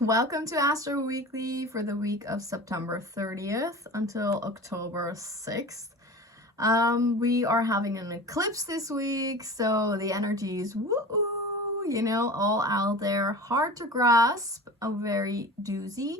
Welcome to Astro Weekly for the week of September 30th until October 6th. We are having an eclipse this week, so the energy is all out there, hard to grasp, a very doozy.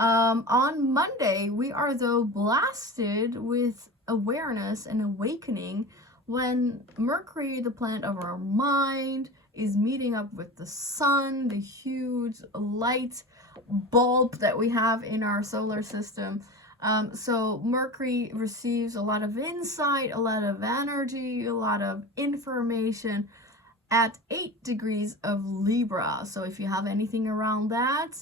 On Monday, we are though blasted with awareness and awakening when Mercury, the planet of our mind, is meeting up with the sun, the huge light bulb that we have in our solar system. So Mercury receives a lot of insight, a lot of energy, a lot of information at 8 degrees of Libra. So if you have anything around that,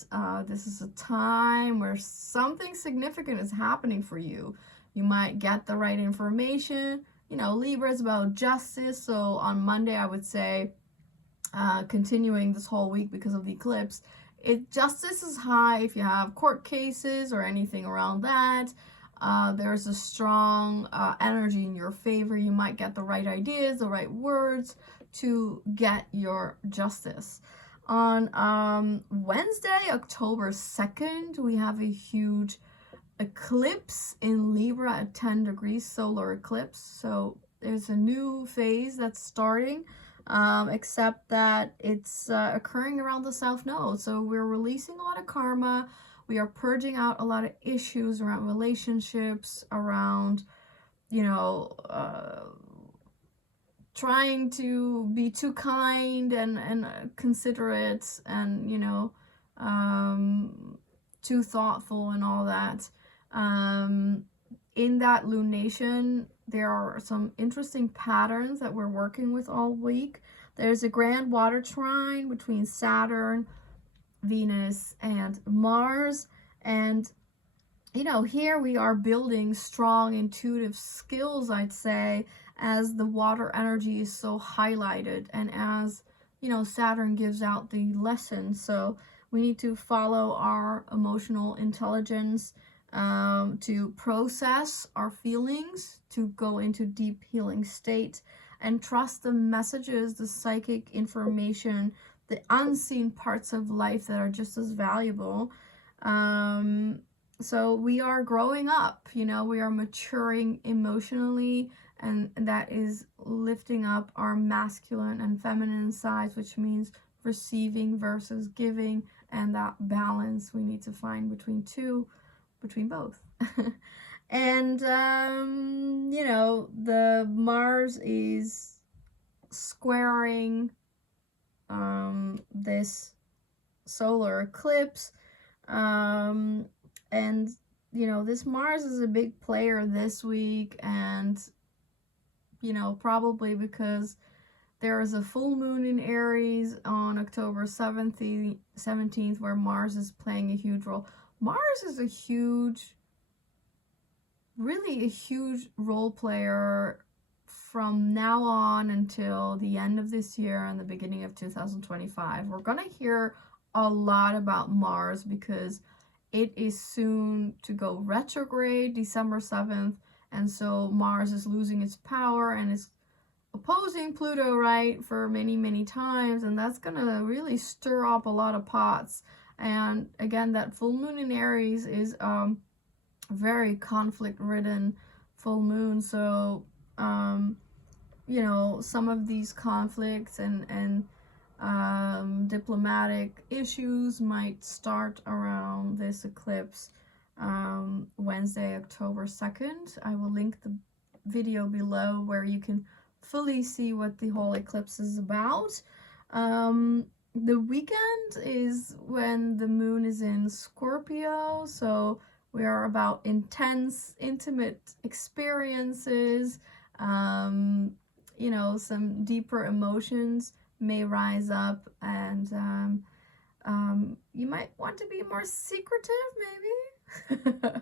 this is a time where something significant is happening for you. You might get the right information. Libra is about justice. So on Monday, I would say, continuing this whole week because of the eclipse, justice is high. If you have court cases or anything around that, there's a strong energy in your favor. You might get the right ideas, the right words to get your justice. On Wednesday, October 2nd, we have a huge eclipse in Libra at 10 degrees, solar eclipse. So there's a new phase that's starting. Except that it's occurring around the South Node. So we're releasing a lot of karma. We are purging out a lot of issues around relationships, around, trying to be too kind and considerate and, too thoughtful and all that. In that lunation, there are some interesting patterns that we're working with all week. There's a grand water trine between Saturn, Venus, and Mars. And, here we are building strong intuitive skills, I'd say, as the water energy is so highlighted and as, Saturn gives out the lessons. So we need to follow our emotional intelligence, to process our feelings, to go into deep healing state, and trust the messages, the psychic information, the unseen parts of life that are just as valuable. So we are growing up, we are maturing emotionally, and that is lifting up our masculine and feminine sides, which means receiving versus giving, and that balance we need to find between both. And the Mars is squaring this solar eclipse, and this Mars is a big player this week, and probably because there is a full moon in Aries on October 17th where Mars is playing a huge role. Mars is really a huge role player from now on until the end of this year and the beginning of 2025. We're going to hear a lot about Mars because it is soon to go retrograde, December 7th, and so Mars is losing its power and is opposing Pluto, right, for many, many times, and that's going to really stir up a lot of pots. And again, that full moon in Aries is very conflict-ridden full moon. So, some of these conflicts and diplomatic issues might start around this eclipse, Wednesday, October 2nd. I will link the video below where you can fully see what the whole eclipse is about. The weekend is when the moon is in Scorpio, so we are about intense, intimate experiences. Some deeper emotions may rise up, and you might want to be more secretive, maybe.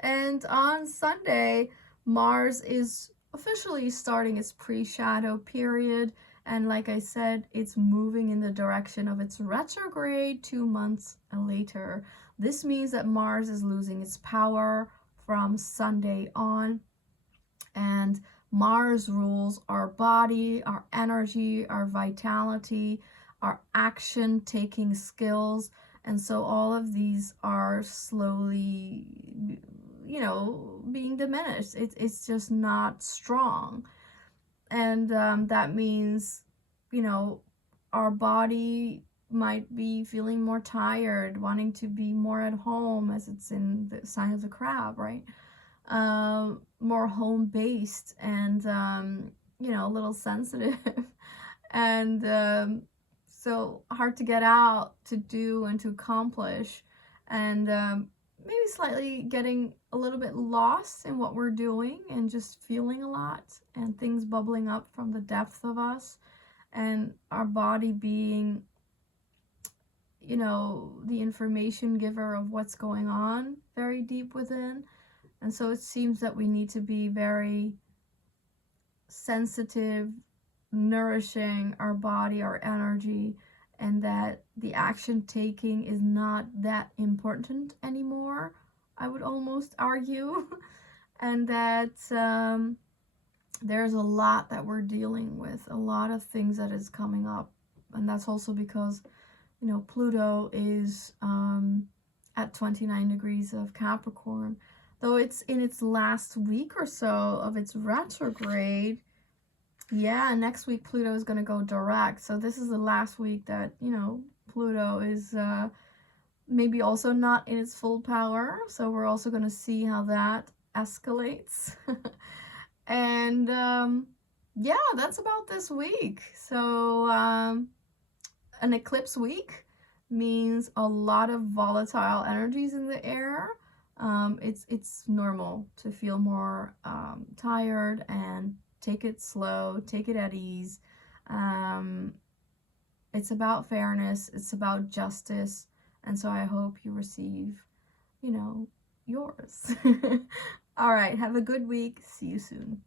And on Sunday, Mars is officially starting its pre-shadow period. And like I said, it's moving in the direction of its retrograde 2 months later. This means that Mars is losing its power from Sunday on. And Mars rules our body, our energy, our vitality, our action-taking skills. And so all of these are slowly, you know, being diminished. It's just not strong. And that means, you know, our body might be feeling more tired, wanting to be more at home, as it's in the sign of the crab, right? More home-based and, you know, a little sensitive. And so hard to get out to do and to accomplish. And maybe slightly getting a little bit lost in what we're doing and just feeling a lot and things bubbling up from the depth of us, and our body being, you know, the information giver of what's going on very deep within. And so it seems that we need to be very sensitive, nourishing our body, our energy, and that the action taking is not that important anymore, I would almost argue. And that there's a lot that we're dealing with, a lot of things that is coming up. And that's also because, you know, Pluto is at 29 degrees of Capricorn. Though it's in its last week or so of its retrograde. Yeah, next week Pluto is going to go direct. So this is the last week that, you know, Pluto is maybe also not in its full power. So we're also going to see how that escalates. And yeah, that's about this week. So an eclipse week means a lot of volatile energies in the air. It's normal to feel more tired, and take it slow, take it at ease. It's about fairness, it's about justice, and so I hope you receive, you know, yours. All right, have a good week. See you soon.